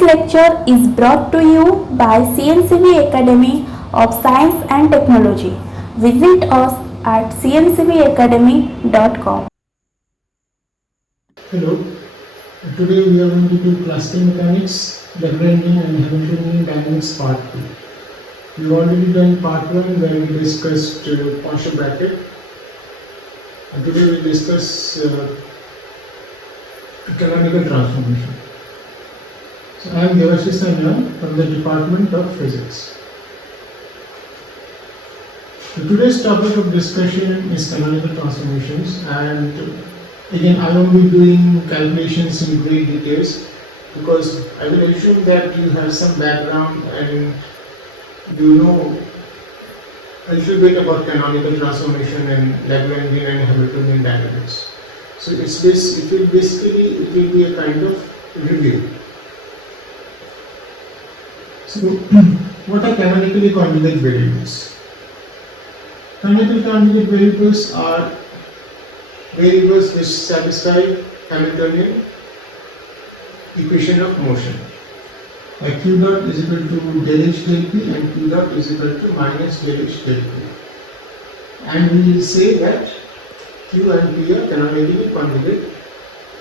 This lecture is brought to you by CNCB Academy of Science and Technology. Visit us at cncbacademy.com. Hello, today we are going to do classical mechanics, Lagrangian and Hamiltonian dynamics part 2. We've already done part 1 where we discussed Poisson bracket, and today we will discuss canonical transformation. So I am Devashish from the Department of Physics. So today's topic of discussion is canonical transformations, and again I will be doing calculations in great details because I will assume that you have some background and you know a little bit about canonical transformation and Lagrangian and Hamiltonian dynamics. So it will be a kind of review. So what are canonically conjugate variables? Canonical conjugate variables are variables which satisfy Hamiltonian equation of motion. Like q dot is equal to del h del p and q dot is equal to minus del h del p. And we will say that q and p are canonically conjugate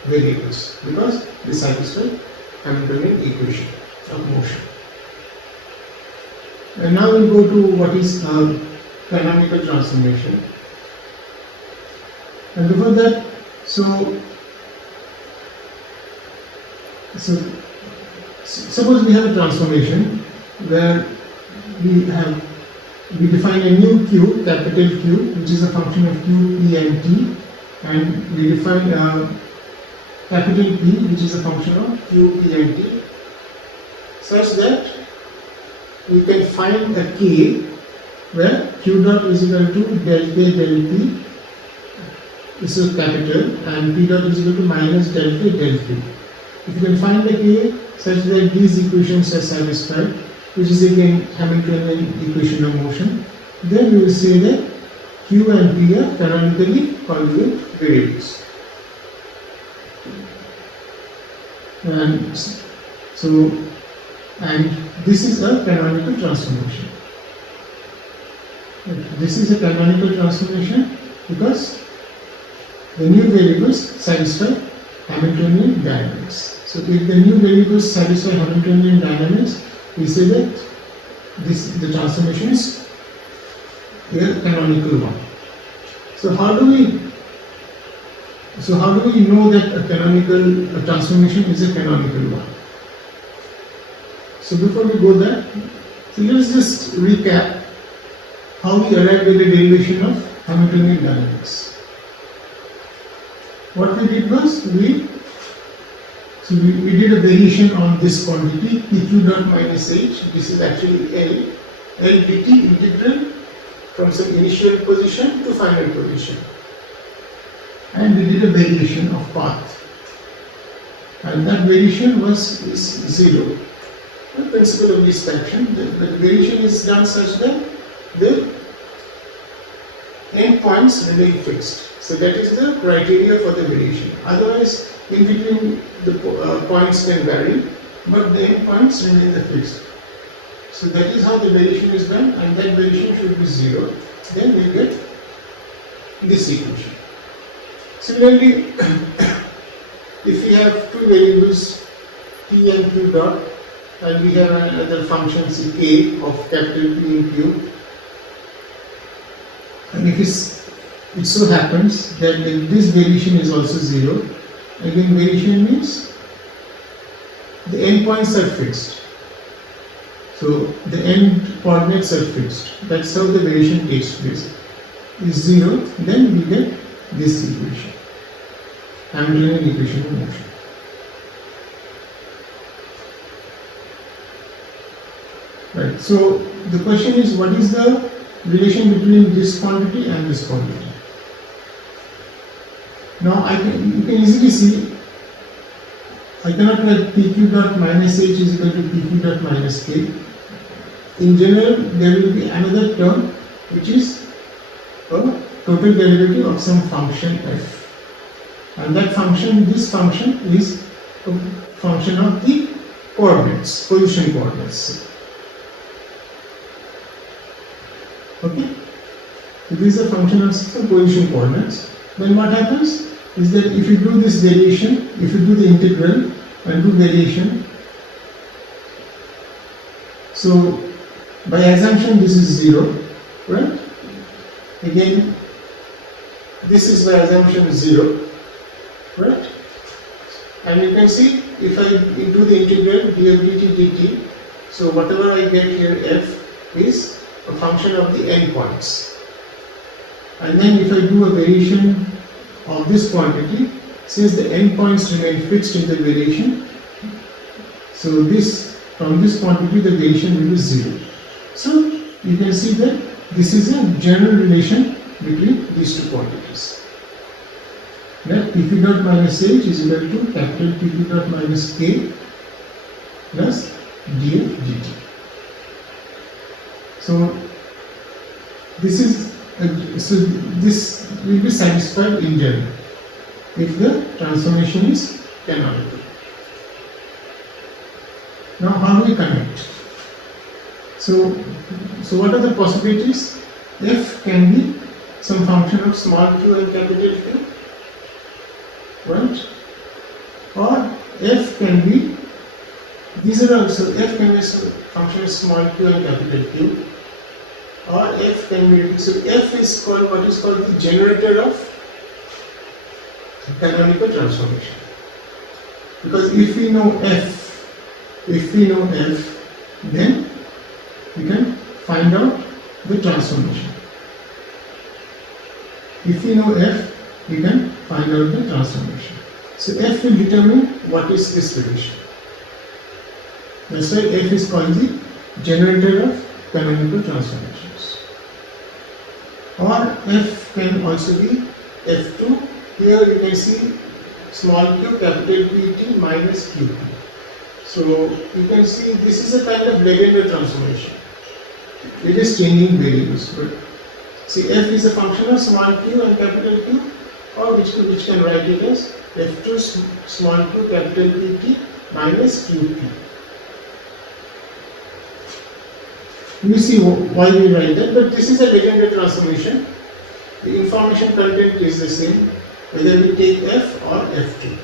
variables because they satisfy Hamiltonian equation of motion. And now we'll go to what is canonical transformation. And before that, suppose we have a transformation where we define a new q, capital Q, which is a function of q, p and t, and we define capital P, which is a function of q, p and t, such that we can find a k where q dot is equal to del k del p, this is capital, and p dot is equal to minus del k del p. If you can find a k such that these equations are satisfied, which is again Hamiltonian equation of motion, then we will say that q and p are canonically conjugate variables. And this is a canonical transformation. This is a canonical transformation because the new variables satisfy Hamiltonian dynamics. So if the new variables satisfy Hamiltonian dynamics, we say that the transformation is a canonical one. So how do we know that a transformation is a canonical one? So before we go there, let's just recap how we arrived at the derivation of Hamiltonian dynamics. What we did was we did a variation on this quantity pq dot minus h. This is actually L dt integral from some initial position to final position, and we did a variation of path, and that variation is zero. The principle of distraction, the variation is done such that the endpoints remain fixed. So that is the criteria for the variation. Otherwise, in between the points can vary, but the endpoints remain fixed. So that is how the variation is done, and that variation should be zero. Then we get this equation. Similarly, if we have two variables p and q dot, and we have another function c k of capital P and Q, and if it so happens that this variation is also zero, again variation means the endpoints are fixed. So the end coordinates are fixed. That's how the variation takes place. Is zero, then we get this equation, Hamiltonian equation of motion. Right. So the question is, what is the relation between this quantity and this quantity? Now you can easily see, I cannot write pq dot minus h is equal to pq dot minus k. In general, there will be another term which is a total derivative of some function f, and that function, this function is a function of the coordinates, position coordinates. Okay, so this is a function of some position coordinates. Then what happens is that if you do this variation, if you do the integral and do variation, so by assumption this is 0, right? Again, this is by assumption 0, right? And you can see if I do the integral df dt dt, so whatever I get here f is a function of the endpoints. And then if I do a variation of this quantity, since the endpoints remain fixed in the variation, so this from this quantity the variation will be 0. So you can see that this is a general relation between these two quantities. That Pp dot minus h is equal to capital Pp dot minus k plus df dt. So this is this will be satisfied in general if the transformation is canonical. Now how do we connect? So what are the possibilities? F can be some function of small q and capital Q, right? Or F can be, these are also, F can be some function of small q and capital Q, or F can be, so F is called what is called the generator of canonical transformation. Because if we know F, then we can find out the transformation. If we know F, we can find out the transformation. So F will determine what is this relation. That's why F is called the generator of canonical transformations. Or F can also be F2. Here you can see small q capital Pt minus Qp. So you can see this is a kind of Lagrangian transformation. It is changing variables, but see F is a function of small q and capital Q, or which can write it as F2 small q capital Pt minus Qp. You see why we write that, but this is a Lagrangian transformation. The information content is the same whether we take F or F2.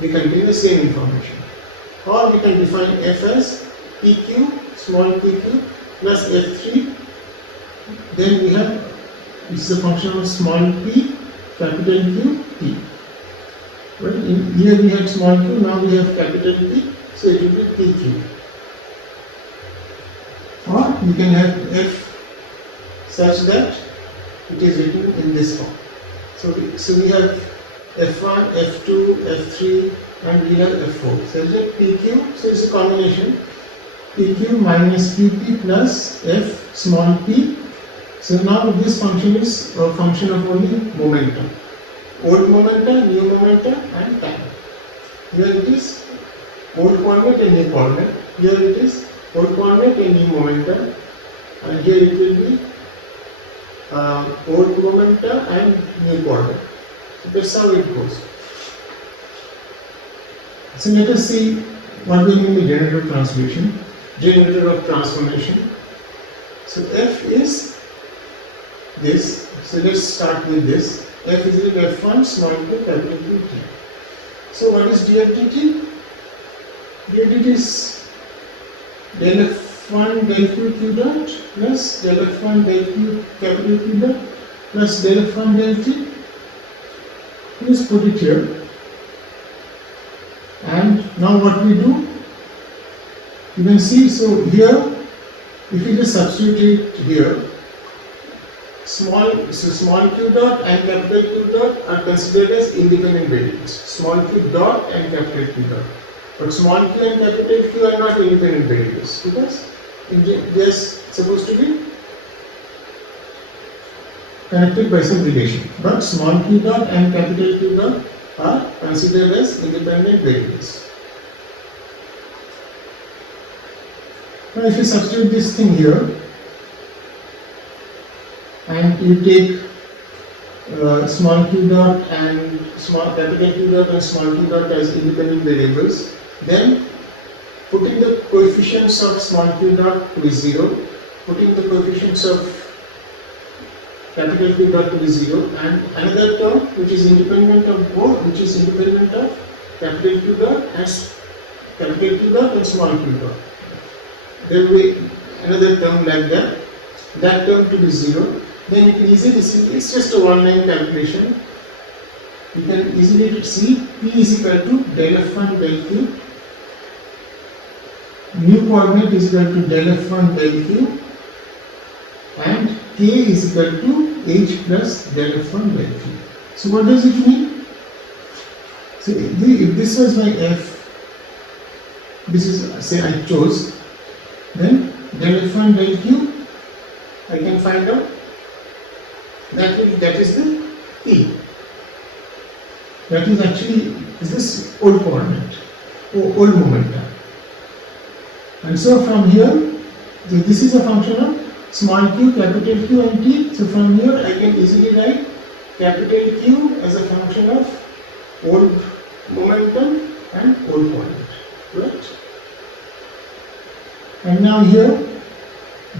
They contain the same information. Or we can define F as PQ, small pq, plus F3. Then we have, this is a function of small p, capital Q, T. Right? Here we had small q, now we have capital P, so it will be PQ. Or we can have F such that it is written in this form. So we have F1, F2, F3, and we have F4. So it's a PQ, so it's a combination. PQ minus QP plus F small p. So now this function is a function of only momentum. Old momentum, new momentum, and time. Here it is old coordinate and new coordinate. Here it is old coordinate and new momentum. And here it will be old momentum and new coordinate. So that's how it goes. So let us see what we mean by generator of transformation. So F is this. So let's start with this. F is equal to F1 small q capital Q T. So what is df dt? Df dt is del F1 del Q Q dot plus del F1 del Q capital Q dot plus del F1 del T. Please put it here. And now what we do, you can see, so here, if you just substitute it here, small q dot and capital Q dot are considered as independent variables. Small q dot and capital Q dot. But small q and capital Q are not independent variables because they are supposed to be connected by some relation. But small q dot and capital Q dot are considered as independent variables. Now if you substitute this thing here and you take small q dot and small capital Q dot and small q dot as independent variables, then putting the coefficients of small q dot to be 0, putting the coefficients of capital Q dot to be 0, and another term which is independent of both, which is independent of capital Q dot as capital Q dot and small q dot. There will be another term like that term to be 0. Then you can easily see, it's just a one-line calculation. You can easily see P is equal to del F1 del Q, new coordinate is equal to del F1 del Q, and K is equal to H plus del F1 del Q. So what does it mean? So if this was my F, this is, say I chose, then del F1 del Q, I can find out that is the P. That is actually is this old coordinate, or old momentum. And so from here, this is a function of small q, capital Q and T. So from here I can easily write capital Q as a function of old momentum and old coordinate. Right? And now here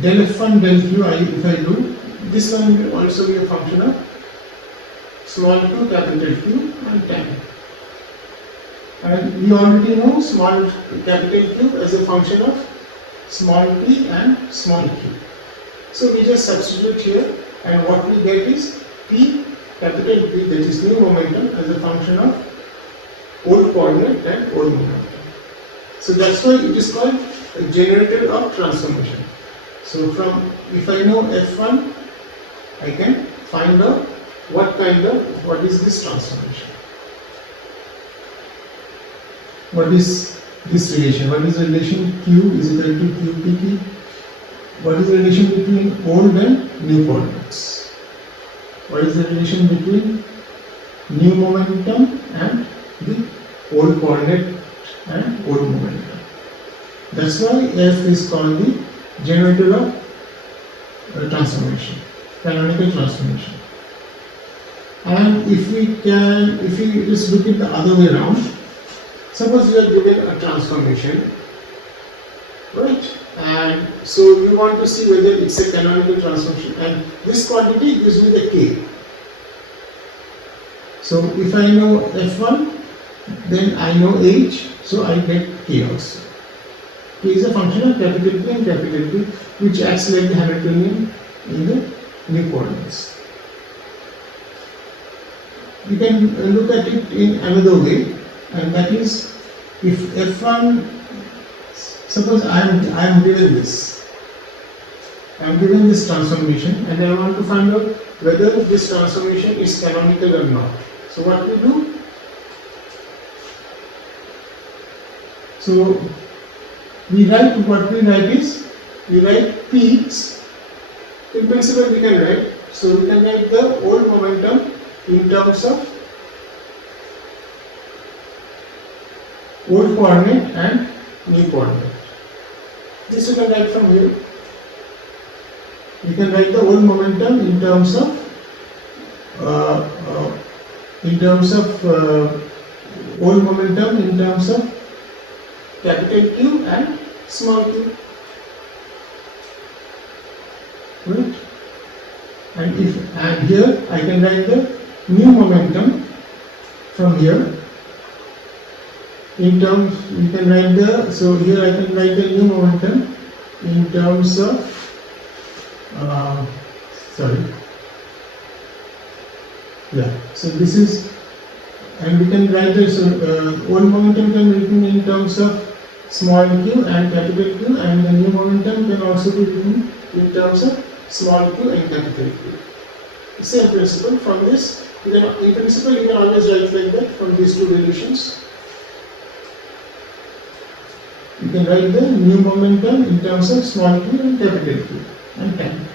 del F1 del Q, if I do, this one will also be a function of small q, capital Q and tan. And we already know small capital Q as a function of small p and small q. So we just substitute here, and what we get is P, capital P, that is new momentum, as a function of old coordinate and old momentum. So that's why it is called a generator of transformation. So from, if I know F1, I can find out what is this transformation. What is this relation? What is the relation Q is equal to QPP? What is the relation between old and new coordinates? What is the relation between new momentum and the old coordinate and old momentum? That's why F is called the generator of transformation, canonical transformation. And if we just look at the other way around, suppose you are given a transformation, right? And so you want to see whether it's a canonical transformation, and this quantity gives me the K. So if I know F1, then I know H, so I get K also. K is a function of capital P and capital P, which acts like the Hamiltonian in the new coordinates. You can look at it in another way, and that is, if F1, suppose I am given this. I am given this transformation, and I want to find out whether this transformation is canonical or not. So what we do? So we write P's. In principle we can write. So we can write the old momentum in terms of old coordinate and new coordinate. This you can write from here. You can write the old momentum in terms of old momentum in terms of capital Q and small q. Right? And here I can write the new momentum from here. In terms, we can write the, so here I can write the new momentum in terms of, so this is, and we can write this, old momentum can be written in terms of small q and capital Q, and the new momentum can also be written in terms of small q and capital Q. Same principle. From this, in principle you can always write like that from these two relations. You can write the new momentum in terms of small q and capital Q and tan.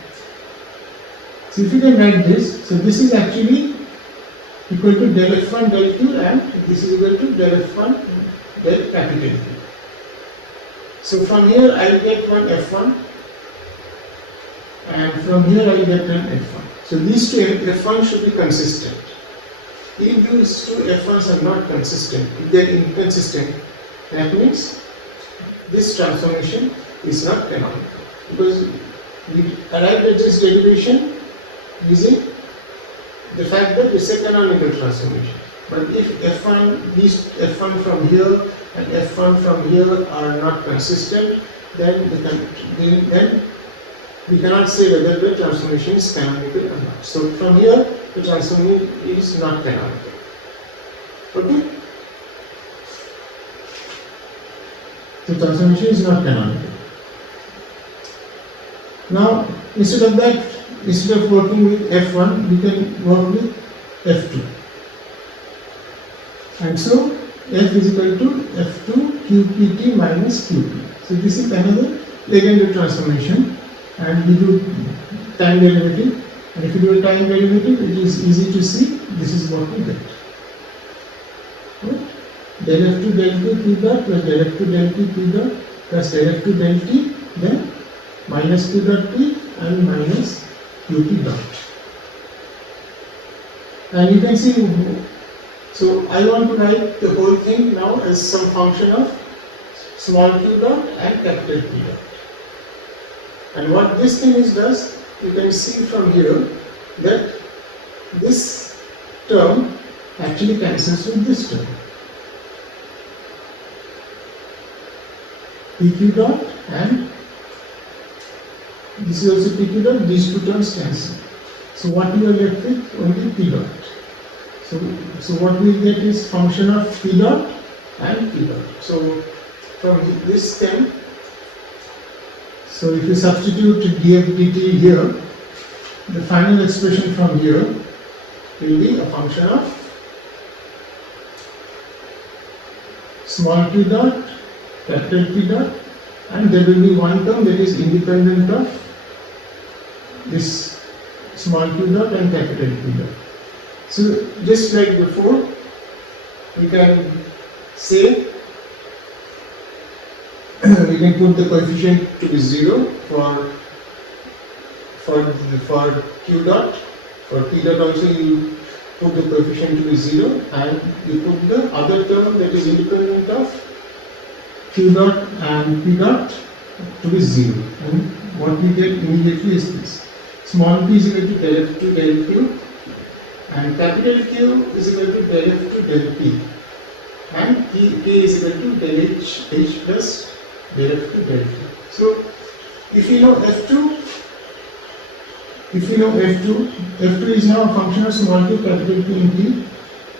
So if you can write this, so this is actually equal to del F1 del Q, and this is equal to del F1 del capital Q. So from here I will get one F1, and from here I will get an F1. So these two F1 should be consistent. If these two F1s are not consistent, if they are inconsistent, that means this transformation is not canonical, because we arrived at this derivation using the fact that it's a canonical transformation. But if f1, these f1 from here and f1 from here are not consistent, then we cannot say whether the transformation is canonical or not. So from here, the transformation is not canonical. Okay? The transformation is not canonical. Now, instead of that, instead of working with f1, we can work with f2. And so, f is equal to f2 qpt minus qp. So this is another Lagrangian transformation, and we do time derivative. And if you do a time derivative, it is easy to see. This is what we get. Right? Del f2 del t q dot plus del f2 del t q dot plus del f2 del t, then minus q dot p and minus qt dot. And you can see, so I want to write the whole thing now as some function of small q dot and capital P dot. And what this thing does, you can see from here that this term actually cancels with this term. PQ dot and this is also PQ dot, these two terms cancel. So what we are left with? Only P dot. So what we get is function of P dot and P dot. So from this term, so if you substitute df dt here, the final expression from here will be a function of small q dot, capital P dot, and there will be one term that is independent of this small q dot and capital P dot. So just like before, we can say we can put the coefficient to be 0 for q dot. For p dot also you put the coefficient to be 0, and you put the other term that is independent of q dot and p dot to be 0. And what we get immediately is this. Small p is equal to del f2 del q, and capital Q is equal to del f2 del p, and p is equal to del h plus del f2 del q. So if you know f2, f2 is now a function of small q, capital P and t,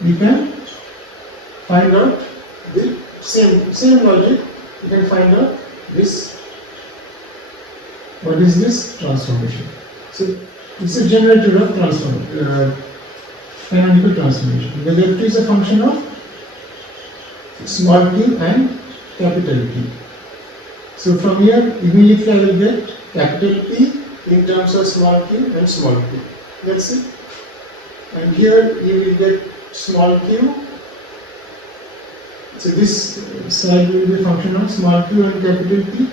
we can find out the same logic. You can find out this. What is this transformation? So it's a generator of canonical transformation. Whether f2 is a function of small q and capital P. So from here, immediately I will get capital P in terms of small q and small q. That's it. And here you will get small q. So this side will be a function of small q and capital P.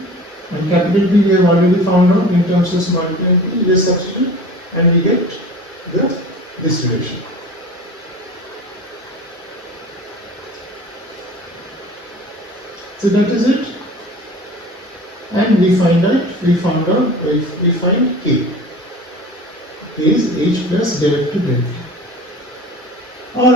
And capital P we have already found out in terms of small q and p. Just substitute and we get this relation. So that is it. And we find k. K is h plus del f2 del t. Or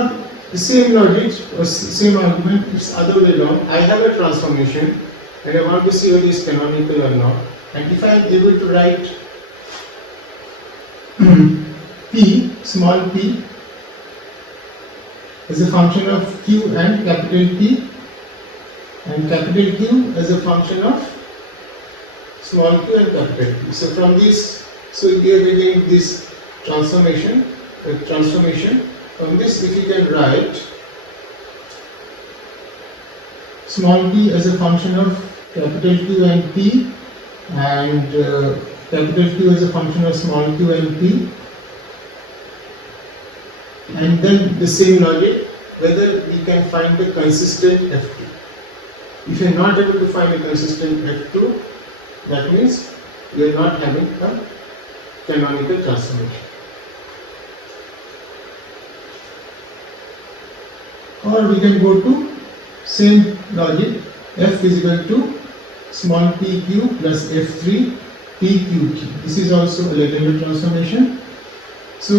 the same logic or same argument, it's other way around. I have a transformation and I want to see whether it's canonical or not. And if I am able to write p, small p, as a function of q and capital P, and capital Q as a function of small q and capital P. So from this, so here we get this transformation. From this, if you can write small p as a function of capital Q and P, and capital Q as a function of small q and P, and then the same logic, whether we can find the consistent F2. If you are not able to find a consistent F2, that means you are not having a canonical transformation. Or we can go to same logic, F is equal to small pq plus f3 pqt. This is also a Lagrangian transformation. So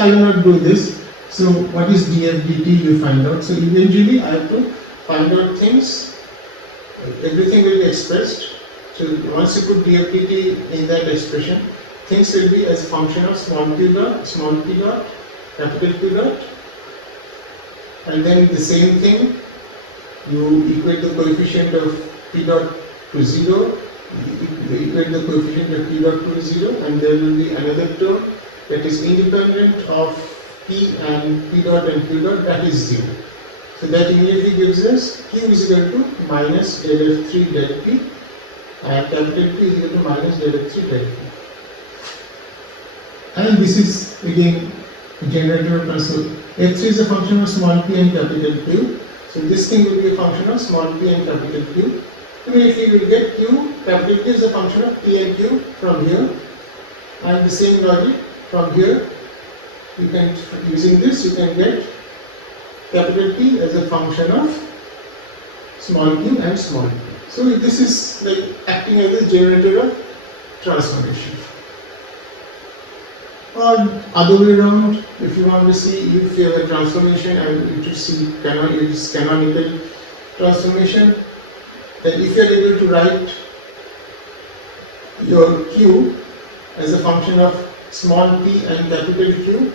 I will not do this. So what is df dt you find out. So eventually I have to find out things. Everything will be expressed. So once you put df dt in that expression, things will be as a function of small p dot, capital Q dot, and then the same thing, you equate the coefficient of p dot to 0, you equate the coefficient of p dot to 0, and there will be another term that is independent of p and p dot and q dot, that is 0. So that immediately gives us q is equal to minus del f3 del p, and capital P is equal to minus del f3 del p. And this is again generator transfer. F3 is a function of small p and capital Q. So this thing will be a function of small p and capital Q. Immediately we will get Q, capital Q is a function of p and q from here. And the same logic from here, you can, using this you can get capital P as a function of small q and small p. So this is like acting as a generator of transformation. Or other way around, if you want to see if you have a transformation and it is canonical transformation, then if you are able to write your q as a function of small p and capital Q,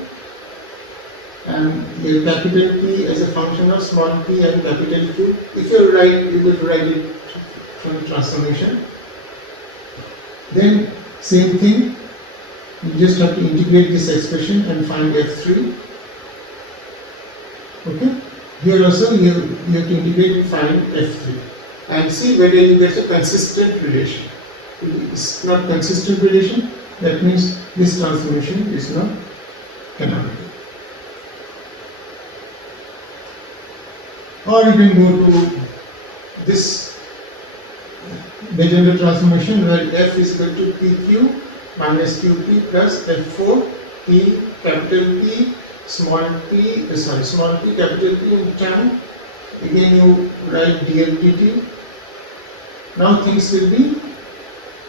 and your capital P as a function of small p and capital Q, if you are able to write it from transformation, then same thing. You just have to integrate this expression and find f3. Okay? Here also you have to integrate and find f3 and see whether you get a consistent relation. If it's not consistent relation, that means this transformation is not canonical. Or you can go to this Lagrangian transformation where f is equal to pq minus qp plus f4 p capital P small p capital P in time. Again you write df dt. Now things will be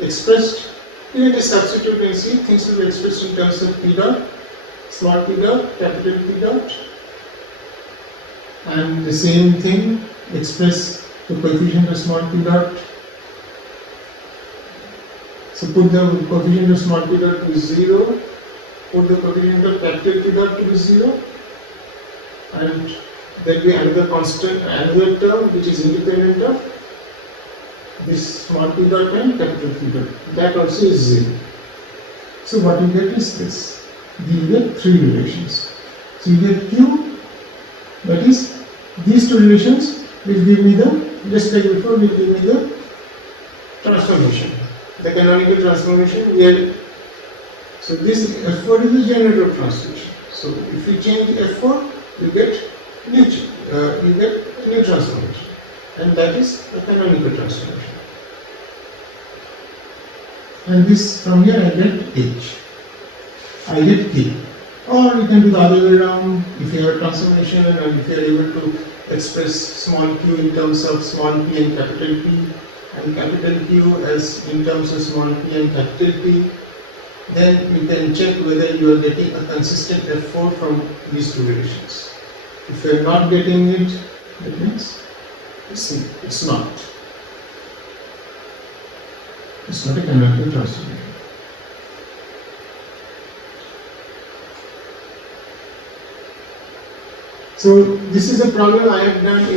expressed, you just substitute and see things will be expressed in terms of p dot, small p dot, capital P dot, and the same thing express the coefficient of small p dot. So put the coefficient of small p dot to 0, put the coefficient of capital P dot to 0, and there will be another constant, another term which is independent of this small p dot and capital P dot. That also is 0. So what you get is this. You get three relations. So you get Q, that is, these two relations will give me the, just like before, will give me the transformation. The canonical transformation where, so this F4 is the generator of transformation. So if you change F4, you get a new transformation, and that is a canonical transformation. And this from here I get H, I get K. Or you can do the other way around. If you have a transformation and if you are able to express small q in terms of small p and capital P, and capital Q as in terms of small p and capital P, then you can check whether you are getting a consistent F4 from these two relations. If you are not getting it, that means it's not a canonical transformation. So this is a problem I have done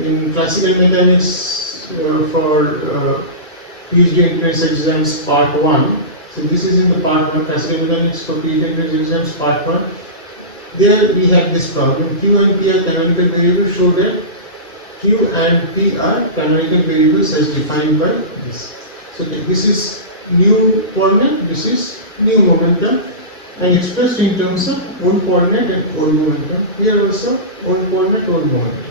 in classical mechanics for PhD entrance exams part 1. So this is in the part 1, classical mechanics for PhD entrance exams part 1. There we have this problem. Q and P are canonical variables. Show that Q and P are canonical variables as defined by this. So this is new coordinate, this is new momentum, and expressed in terms of old coordinate and old momentum. Here also old coordinate, old momentum.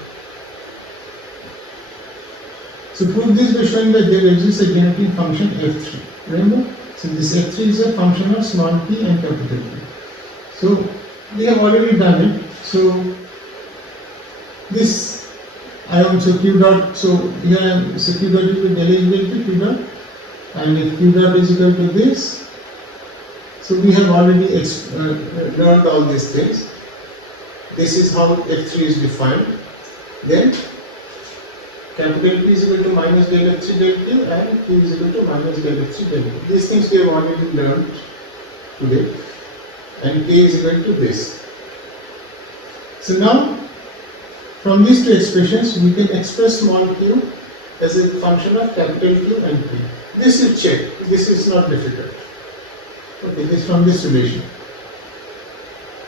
So prove this by showing that there exists a generating function f3. Remember? So this f3 is a function of small p and capital P. So we have already done it. So this I also Q dot, so here so Q dot is equal to Q dot, and if Q dot is equal to this, so we have already learned all these things. This is how F3 is defined. Then capital P is equal to minus del F3 del Q and Q is equal to minus del F3 del Q. These things we have already learned today, and K is equal to this. So now from these two expressions we can express small q as a function of capital Q and P. This you check, this is not difficult. Okay, this from this relation.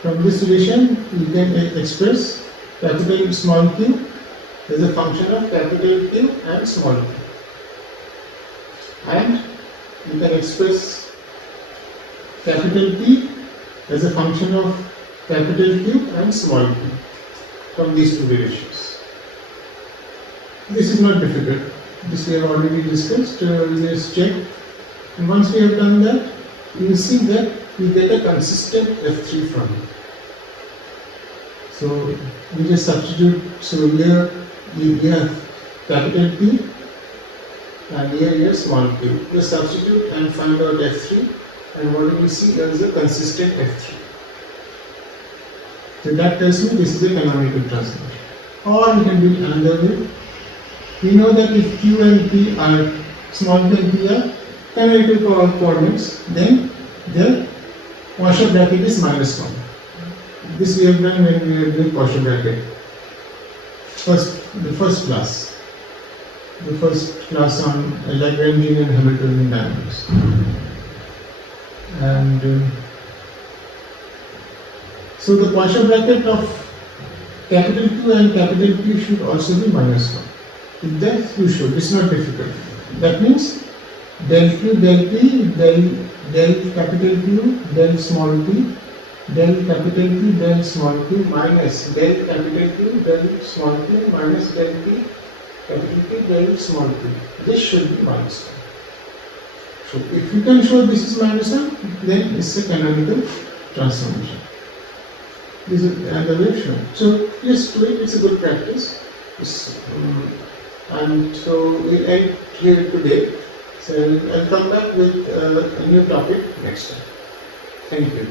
From this relation you can express capital small q as a function of capital Q and small q. And you can express capital P as a function of capital Q and small q from these two relations. This is not difficult. This we have already discussed. Let's check. And once we have done that, you will see that we get a consistent F3 from it. So we just substitute. So here we have capital P and here small q. We substitute and find out F3, and what do we see? There is a consistent F3. So that tells me this is a canonical transformation. Or we can do it another way. We know that if Q and P are small q and P are canonical coordinates, then their Poisson bracket is -1. This we have done when we are doing Poisson bracket. The first class on Lagrangian and Hamiltonian dynamics. And so the Poisson bracket of capital Q and capital P should also be -1. If that you should, it's not difficult. That means del Q, del P, del capital Q, del small p, del capital P, del small q minus del capital Q, del small p minus del P, capital P, del small p. This should be -1. So if you can show this is -1, then it's a canonical transformation. This is another way of showing. So let's do it. It's a good practice. And so we'll end here today. So I'll come back with a new topic next time. Thank you.